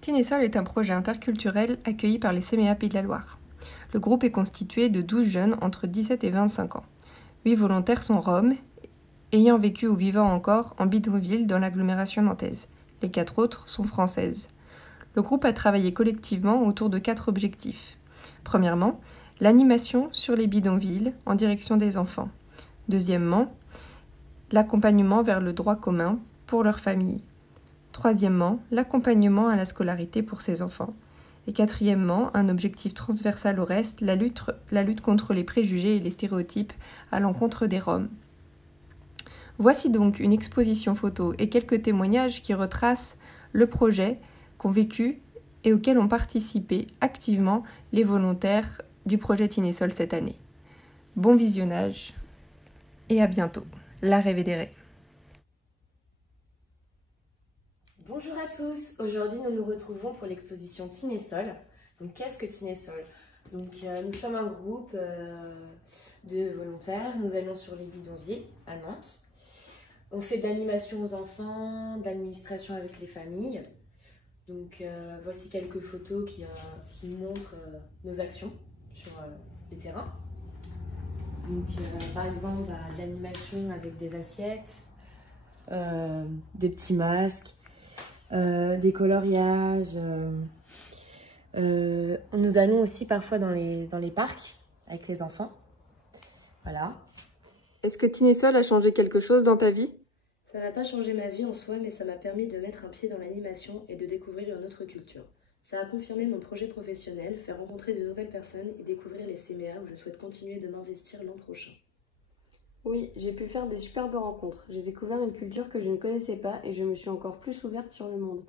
Tinessol est un projet interculturel accueilli par les CMEA Pays de la Loire. Le groupe est constitué de 12 jeunes entre 17 et 25 ans. 8 volontaires sont roms, ayant vécu ou vivant encore en bidonville dans l'agglomération nantaise. Les 4 autres sont françaises. Le groupe a travaillé collectivement autour de 4 objectifs. Premièrement, l'animation sur les bidonvilles en direction des enfants. Deuxièmement, l'accompagnement vers le droit commun pour leurs familles. Troisièmement, l'accompagnement à la scolarité pour ces enfants. Et quatrièmement, un objectif transversal au reste, la lutte contre les préjugés et les stéréotypes à l'encontre des Roms. Voici donc une exposition photo et quelques témoignages qui retracent le projet qu'ont vécu et auquel ont participé activement les volontaires du projet Tinessol cette année. Bon visionnage et à bientôt. La Révédérée. Bonjour à tous, aujourd'hui nous nous retrouvons pour l'exposition Tinessol. Donc qu'est-ce que Tinessol? Nous sommes un groupe de volontaires, nous allons sur les bidonvilles à Nantes. On fait de l'animation aux enfants, de l'administration avec les familles. Voici quelques photos qui montrent nos actions sur les terrains. Par exemple, de l'animation avec des assiettes, des petits masques, des coloriages. Nous allons aussi parfois dans les parcs avec les enfants. Voilà. Est-ce que Tinessol a changé quelque chose dans ta vie? Ça n'a pas changé ma vie en soi, mais ça m'a permis de mettre un pied dans l'animation et de découvrir une autre culture. Ça a confirmé mon projet professionnel, faire rencontrer de nouvelles personnes et découvrir les CMEA où je souhaite continuer de m'investir l'an prochain. Oui, j'ai pu faire des superbes rencontres. J'ai découvert une culture que je ne connaissais pas et je me suis encore plus ouverte sur le monde.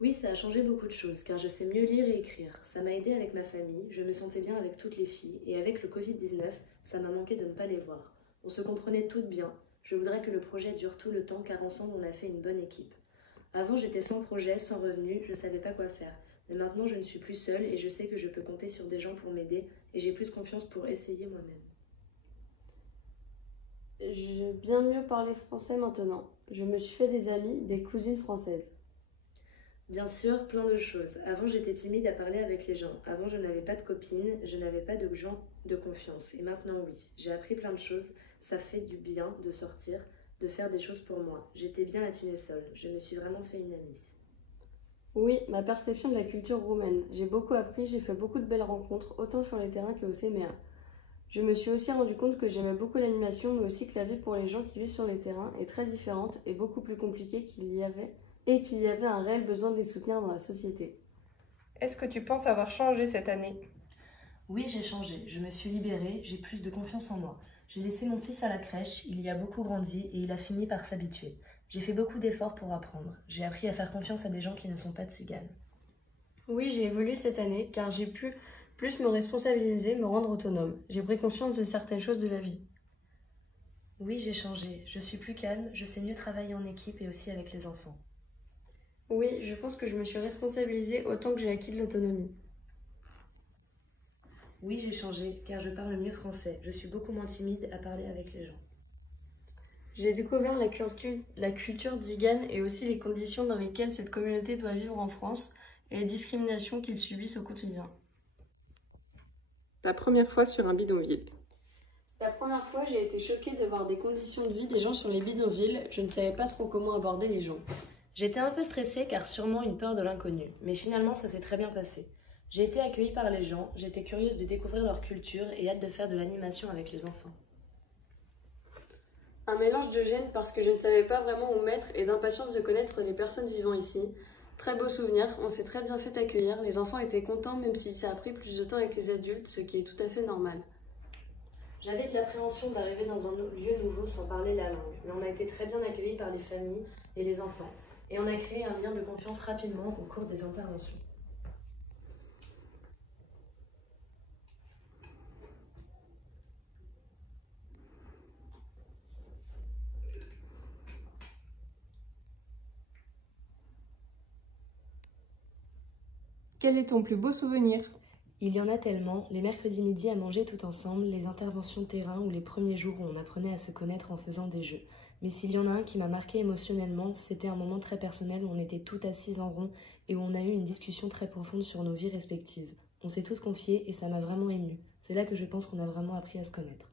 Oui, ça a changé beaucoup de choses, car je sais mieux lire et écrire. Ça m'a aidée avec ma famille, je me sentais bien avec toutes les filles, et avec le Covid-19, ça m'a manqué de ne pas les voir. On se comprenait toutes bien. Je voudrais que le projet dure tout le temps, car ensemble on a fait une bonne équipe. Avant j'étais sans projet, sans revenu, je ne savais pas quoi faire. Mais maintenant je ne suis plus seule et je sais que je peux compter sur des gens pour m'aider, et j'ai plus confiance pour essayer moi-même. Je bien mieux parler français maintenant. Je me suis fait des amis, des cousines françaises. Bien sûr, plein de choses. Avant, j'étais timide à parler avec les gens. Avant, je n'avais pas de copines, je n'avais pas de gens de confiance. Et maintenant, oui. J'ai appris plein de choses. Ça fait du bien de sortir, de faire des choses pour moi. J'étais bien à Tinessol. Je me suis vraiment fait une amie. Oui, ma perception de la culture roumaine. J'ai beaucoup appris, j'ai fait beaucoup de belles rencontres, autant sur les terrains qu'au CMEA. Je me suis aussi rendu compte que j'aimais beaucoup l'animation, mais aussi que la vie pour les gens qui vivent sur les terrains est très différente et beaucoup plus compliquée qu'il y avait un réel besoin de les soutenir dans la société. Est-ce que tu penses avoir changé cette année? Oui, j'ai changé. Je me suis libérée, j'ai plus de confiance en moi. J'ai laissé mon fils à la crèche, il y a beaucoup grandi et il a fini par s'habituer. J'ai fait beaucoup d'efforts pour apprendre. J'ai appris à faire confiance à des gens qui ne sont pas tziganes. Oui, j'ai évolué cette année car j'ai pu plus me responsabiliser, me rendre autonome. J'ai pris conscience de certaines choses de la vie. Oui, j'ai changé. Je suis plus calme, je sais mieux travailler en équipe et aussi avec les enfants. Oui, je pense que je me suis responsabilisée autant que j'ai acquis de l'autonomie. Oui, j'ai changé, car je parle mieux français. Je suis beaucoup moins timide à parler avec les gens. J'ai découvert la culture tzigane et aussi les conditions dans lesquelles cette communauté doit vivre en France et les discriminations qu'ils subissent au quotidien. La première fois sur un bidonville. La première fois, j'ai été choquée de voir des conditions de vie des gens sur les bidonvilles. Je ne savais pas trop comment aborder les gens. J'étais un peu stressée car sûrement une peur de l'inconnu, mais finalement ça s'est très bien passé. J'ai été accueillie par les gens, j'étais curieuse de découvrir leur culture et hâte de faire de l'animation avec les enfants. Un mélange de gêne parce que je ne savais pas vraiment où mettre et d'impatience de connaître les personnes vivant ici. Très beau souvenir, on s'est très bien fait accueillir, les enfants étaient contents même si ça a pris plus de temps avec les adultes, ce qui est tout à fait normal. J'avais de l'appréhension d'arriver dans un lieu nouveau sans parler la langue, mais on a été très bien accueillis par les familles et les enfants. Et on a créé un lien de confiance rapidement au cours des interventions. Quel est ton plus beau souvenir? Il y en a tellement, les mercredis midi à manger tout ensemble, les interventions de terrain ou les premiers jours où on apprenait à se connaître en faisant des jeux. Mais s'il y en a un qui m'a marqué émotionnellement, c'était un moment très personnel où on était toutes assises en rond et où on a eu une discussion très profonde sur nos vies respectives. On s'est tous confiés et ça m'a vraiment émue. C'est là que je pense qu'on a vraiment appris à se connaître.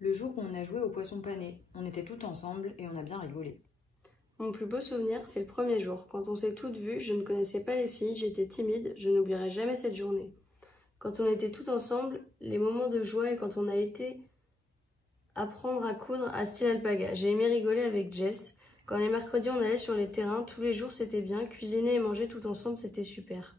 Le jour où on a joué au poisson pané, on était toutes ensemble et on a bien rigolé. Mon plus beau souvenir, c'est le premier jour. Quand on s'est toutes vues, je ne connaissais pas les filles, j'étais timide, je n'oublierai jamais cette journée. Quand on était toutes ensemble, les moments de joie et quand on a été apprendre à coudre à style alpaga. J'ai aimé rigoler avec Jess. Quand les mercredis on allait sur les terrains, tous les jours c'était bien, cuisiner et manger tout ensemble c'était super.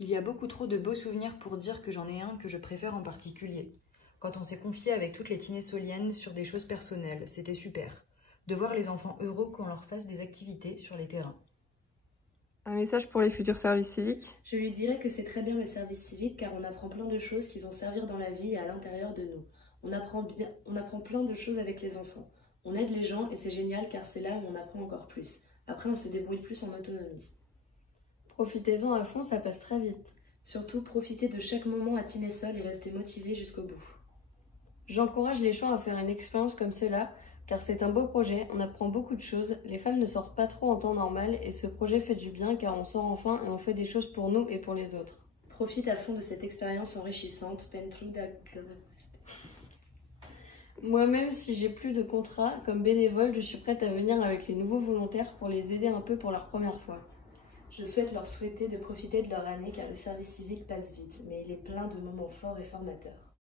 Il y a beaucoup trop de beaux souvenirs pour dire que j'en ai un que je préfère en particulier. Quand on s'est confié avec toutes les tinessoliennes sur des choses personnelles, c'était super. De voir les enfants heureux qu'on leur fasse des activités sur les terrains. Un message pour les futurs services civiques. Je lui dirais que c'est très bien le service civique car on apprend plein de choses qui vont servir dans la vie et à l'intérieur de nous. On apprend plein de choses avec les enfants. On aide les gens et c'est génial car c'est là où on apprend encore plus. Après, on se débrouille plus en autonomie. Profitez-en à fond, ça passe très vite. Surtout, profitez de chaque moment à Tinessol et restez motivés jusqu'au bout. J'encourage les gens à faire une expérience comme cela car c'est un beau projet, on apprend beaucoup de choses, les femmes ne sortent pas trop en temps normal et ce projet fait du bien car on sort enfin et on fait des choses pour nous et pour les autres. Profite à fond de cette expérience enrichissante, Moi-même, si j'ai plus de contrat, comme bénévole, je suis prête à venir avec les nouveaux volontaires pour les aider un peu pour leur première fois. Je souhaite leur souhaiter de profiter de leur année car le service civique passe vite, mais il est plein de moments forts et formateurs.